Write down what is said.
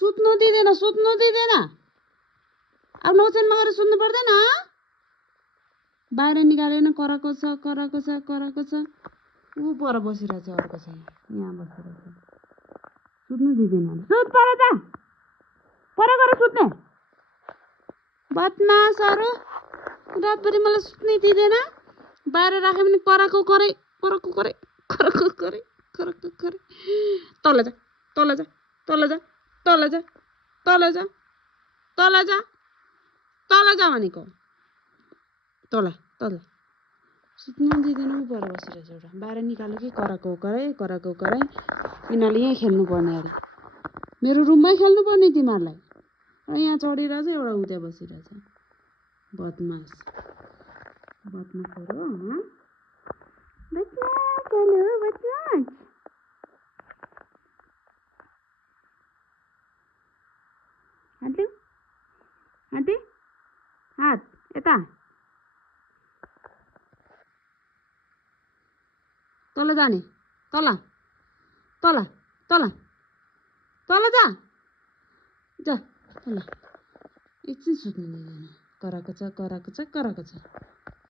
सुत्नु दिँदैन आफ्नो ओछ्यानमा गएर सुत्नु पर्दैन। बाहिर निकालेन, कराएको छ ऊ पर बसिरहेछ, अर्को चाहिँ यहाँ बसिरहेछ, सुत्नु दिँदैन। सुत पर त, पर गएर सुत्ने बदमासहरू। रातभरि मलाई सुत्नै दिँदैन, बाहिर राख्यो भने कराको करे। तल जा भनेको। तल सुत्नु दिँदैन, ऊ पर बसिरहेछ एउटा। बाहिर निकाल्यो कि कराको करे। यिनीहरूले यहीँ खेल्नु पर्ने अरे, मेरो रुममै खेल्नु पर्ने तिमीहरूलाई। यहाँ चढिरहेछ, एउटा उता बसिरहेछ। बदमास हो। हात यता तल जाने, तल जा तल। एकछिन सुत्नु दिँदैन, कराएको छ।